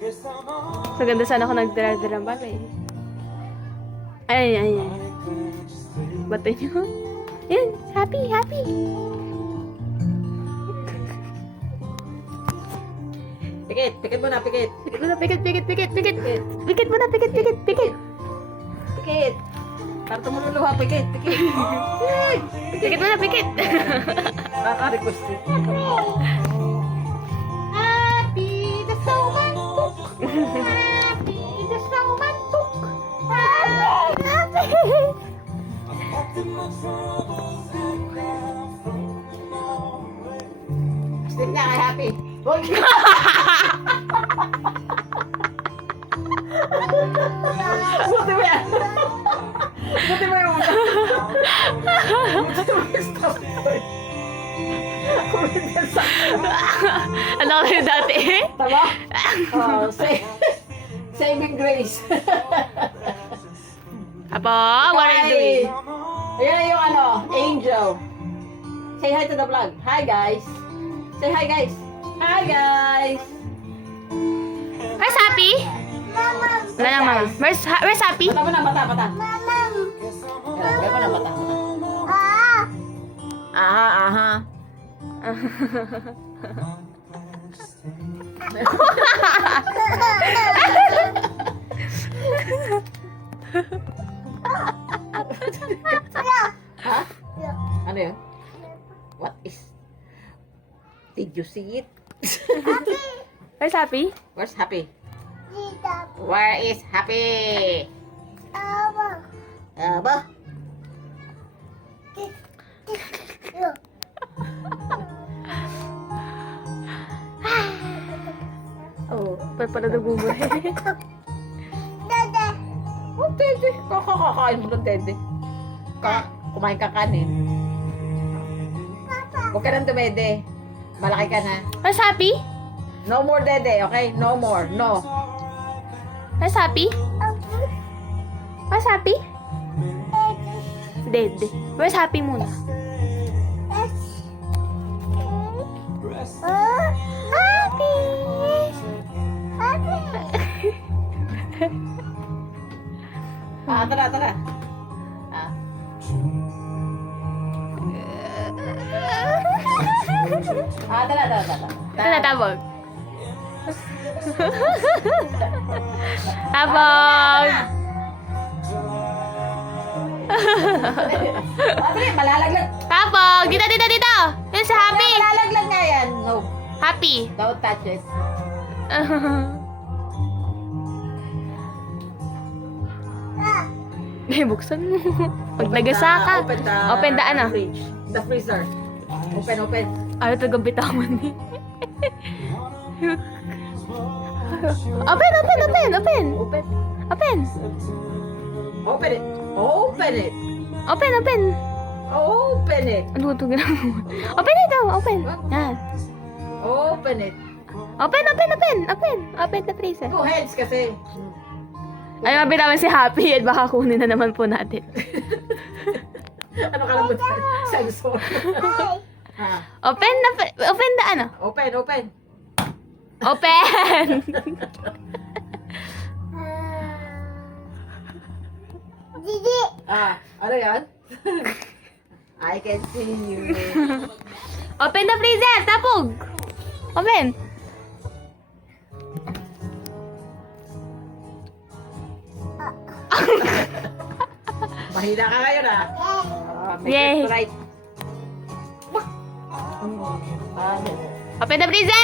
So, ganda sana ako nagdara-dara ng bagay. Ay. Bato nyo. Yan, happy. Pikit mo na, pikit. Pikit mo na, pikit. Pikit mo na, pikit. Pikit. Para tumululuha, pikit. Pikit mo na, pikit. Kaka-request. Happy the snowman took. Happy the snowman took. Happy. Stick na kay Happy. Huwag Buti mo yan. Buti mo yung una. Buti mo yung stop toy. Kulit yan sa... Ano ka rin dati? Tama? Saving grace. Apo, what are you doing? Ayan yung ano, Angel. Say hi to the vlog. Hi guys. Say hi guys. Hi guys. Where's Happy? Wala lang, mama. Where's Happy? Mata mo na, mata. Ayan, gaya mo na, mata. Aha. Ha? Ano yun? What is... Did you see it? Where's Happy? Where's Happy? Where is Happy? Aba? Oh, pala nagmumuli. Oh, Tede. Kakakain mo ng Tede. Kumain ka kanin. Huwag ka nang tumede. Malaki ka na. Where's Happy? No more Dede, okay? No more. No. Where's Happy? Where's Happy? Dead. Where's Happy muna? Tara. Tara. Ito na, tabog. Tabog! Tara, malalaglag. Tabog! Dito! Yun si Happy! Malalaglag nga yan. No. Happy! Don't touch it. May buksan mo. Pag nagasa ka. Open the ano? Fridge. The freezer. Open. Ayaw talagang bitawan eh. Open! Open it. Ano ito ginagawa? Open it daw! Open! Yan. Open it. Open the freezer. Two heads kasi. Ay, mabitawan si Happy at baka kunin na naman po natin. Ano ka lang ba? Sensor. Open the ano? Open. Open! Ano yan? I can see you. Open the freezer! Tapog! Open! Mahina ka ngayon make Yay. it right. Open the freezer!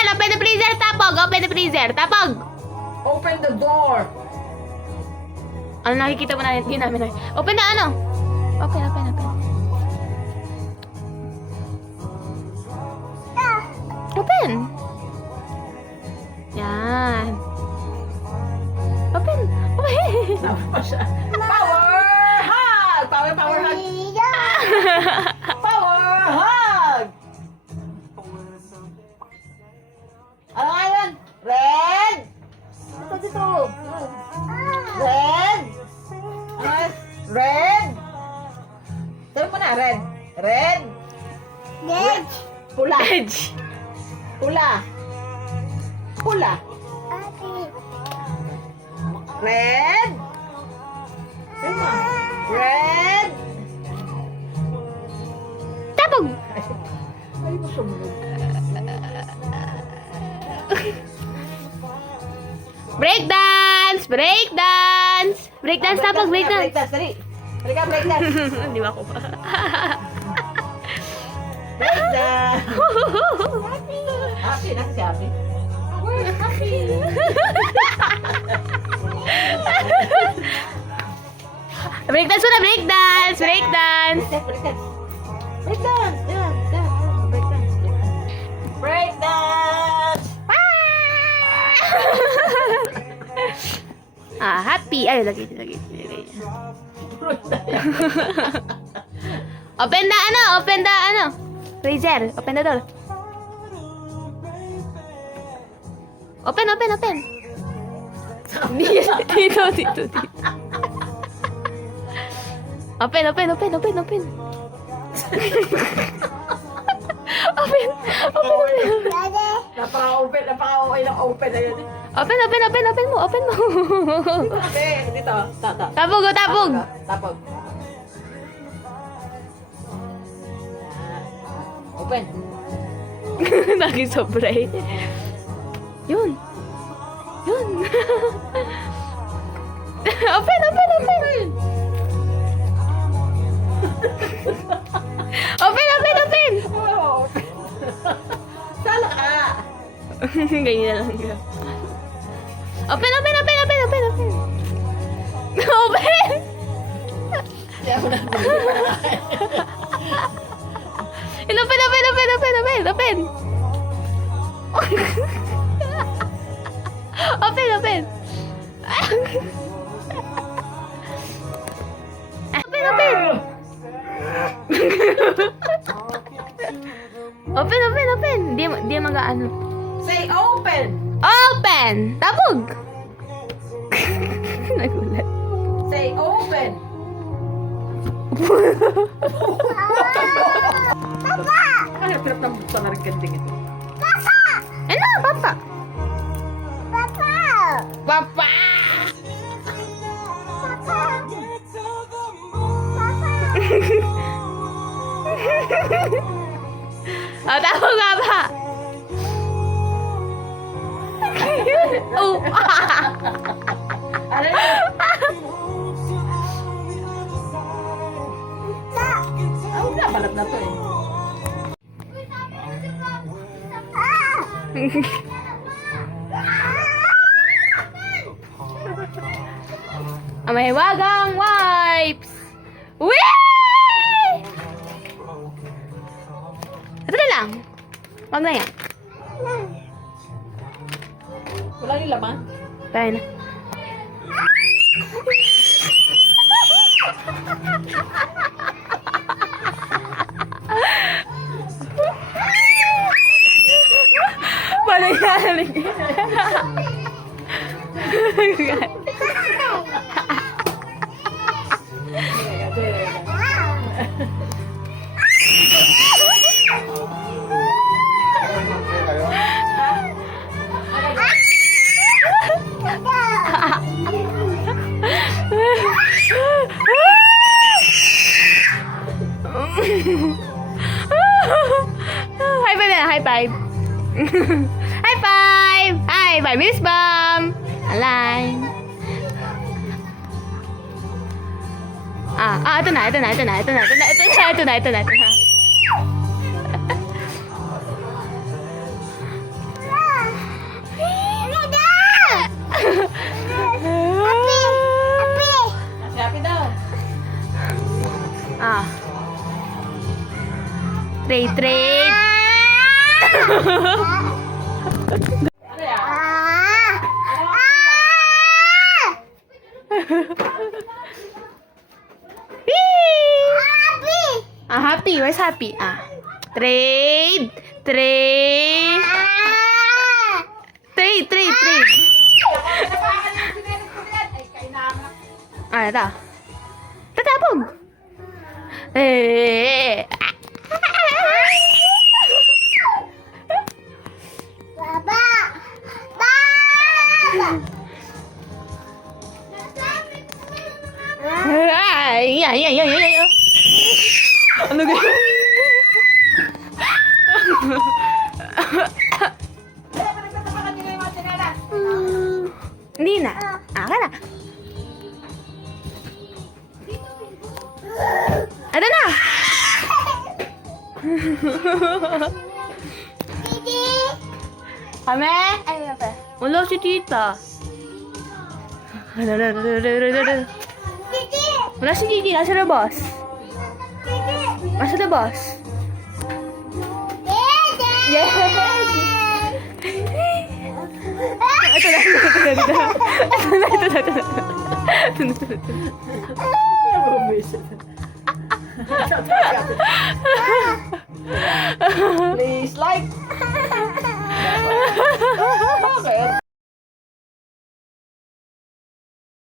Tapog! Open the door. Ano nakikita mo na hindi namin? Open na ano? Open. Open! Yan. Open! Tama siya. Power hug! Power hug! Power hug! Ano nga yun? Red! Dito. Red! Ano? Red! Sabi mo na, red. Red! Pula. Edge! Pula. Red. Red. Tapog! Ay, mo sumunod. Breakdance! Breakdance! Breakdance, tapos breakdance! Breakdance, dali. Halika, breakdance. Di ba ako pa? Breakdance. Happy na si Happy. Where's Happy? Breakdance muna, breakdance! Breakdance! Breakdance. Breakdance. Yan, yan. Breakdance. Breakdance. Ah, happy. Ay, lagi. Open the ano? Open the ano? Freezer. Open the door. Open. Dito. Open. Open. Napaka-okay ng open na yun. Open mo. Dito. Tata. Tapog. Tapog. Open. Lagi sobra eh. Yun. Open. Open. Oh, open. Sala ka. Ganyan lang. Open. Open! Kaya mo na. Open! Open! Open! Di mag-ano. Say open. Open! Tabog! Nagulat. Say open. Papa! Ay, hirap ng panariganding ito. Ano, papa? Papa! Oh, tabog nga ba? Oh! Ano yun? Balat na to eh. May wagang wipes! Whee! Ito na lang. Wag na yan. Wala yung laman? Kaya na. Paano yan? High five na, high five. High five! High five, Miss Bam! Align. Ito na. Happy daw. Trade. Ano yan? Happy. Where's happy? Trade. Trade. Ito. Tatapog. Ay. Ano ganyan? Kaya pinagtatapakan nyo na yung mga tsinelas. Hindi na. Akin na. Ano na? Kami? Ay, apa? Wala si tita. Wala si Gigi. Nasa labas. Nasa labas. Yes! Ito na. Nabubuisit. Please like. Okay.